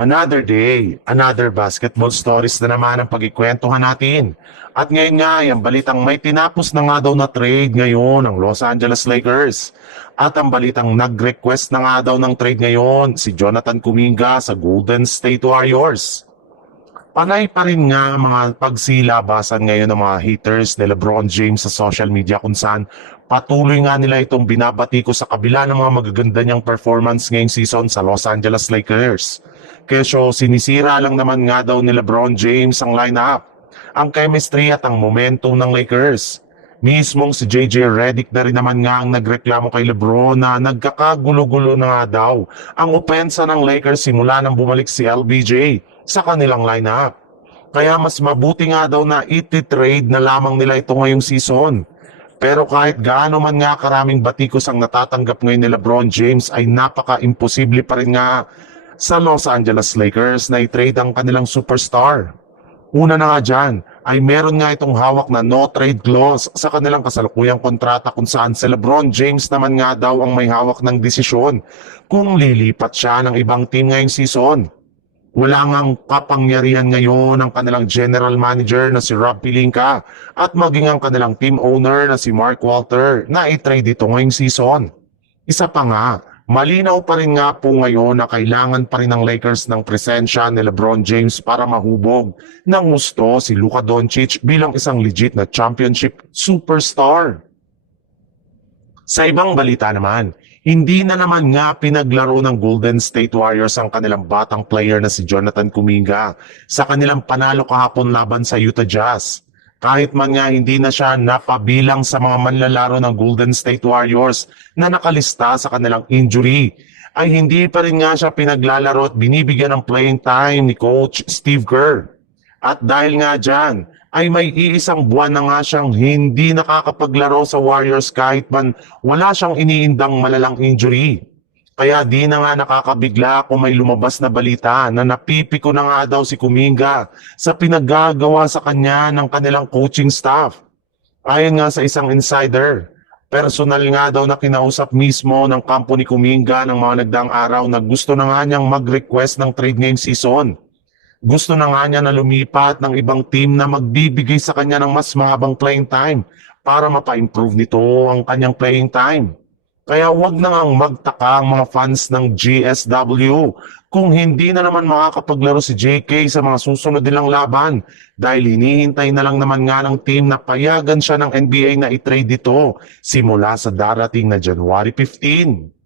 Another day, another basketball stories na naman ang pagkikwentuhan natin. At ngayon nga, ang balitang may tinapos na nga daw na trade ngayon ng Los Angeles Lakers. At ang balitang nag-request na nga daw ng trade ngayon si Jonathan Kuminga sa Golden State Warriors. Panay pa rin nga mga pagsilabasan ngayon ng mga haters ni LeBron James sa social media kung saan patuloy nga nila itong binabati ko sa kabila ng mga magaganda niyang performance ngayong season sa Los Angeles Lakers. Kesyo sinisira lang naman nga daw ni LeBron James ang lineup, ang chemistry at ang momentum ng Lakers. Mismong si JJ Redick na rin naman nga ang nagreklamo kay LeBron na nagkakagulo-gulo na nga daw ang opensa ng Lakers simula nang bumalik si LBJ sa kanilang lineup. Kaya mas mabuti nga daw na iti-trade na lamang nila ito ngayong season. Pero kahit gaano man nga karaming batikos ang natatanggap ngayon ni LeBron James ay napaka-imposible pa rin nga sa Los Angeles Lakers na i-trade ang kanilang superstar. Una na nga dyan ay meron nga itong hawak na no trade clause sa kanilang kasalukuyang kontrata kung saan si LeBron James naman nga daw ang may hawak ng desisyon kung lilipat siya ng ibang team ngayong season. Wala ngang kapangyarihan ngayon ang kanilang general manager na si Rob Pelinka at maging ang kanilang team owner na si Mark Walter na i-trade ito ngayong season. Isa pa nga, malinaw pa rin nga po ngayon na kailangan pa rin ng Lakers ng presensya ni LeBron James para mahubog ng gusto si Luka Doncic bilang isang legit na championship superstar. Sa ibang balita naman, hindi na naman nga pinaglaro ng Golden State Warriors ang kanilang batang player na si Jonathan Kuminga sa kanilang panalo kahapon laban sa Utah Jazz. Kahit man nga hindi na siya napabilang sa mga manlalaro ng Golden State Warriors na nakalista sa kanilang injury, ay hindi pa rin nga siya pinaglalaro at binibigyan ng playing time ni Coach Steve Kerr. At dahil nga dyan, ay may iisang buwan na nga siyang hindi nakakapaglaro sa Warriors kahit man wala siyang iniindang malalang injury. Kaya di na nga nakakabigla kung may lumabas na balita na napipiko na nga daw si Kuminga sa pinaggagawa sa kanya ng kanilang coaching staff. Ayon nga sa isang insider, personal nga daw na kinausap mismo ng kampo ni Kuminga ng mga nagdaang araw na gusto na nga niyang mag-request ng trade ngayong season. Gusto na nga niya na lumipat ng ibang team na magbibigay sa kanya ng mas mahabang playing time para mapa-improve nito ang kanyang playing time. Kaya wag na ngang magtaka ang mga fans ng GSW kung hindi na naman makakapaglaro si JK sa mga susunod nilang laban dahil hinihintay na lang naman nga ng team na payagan siya ng NBA na i-trade dito simula sa darating na January 15.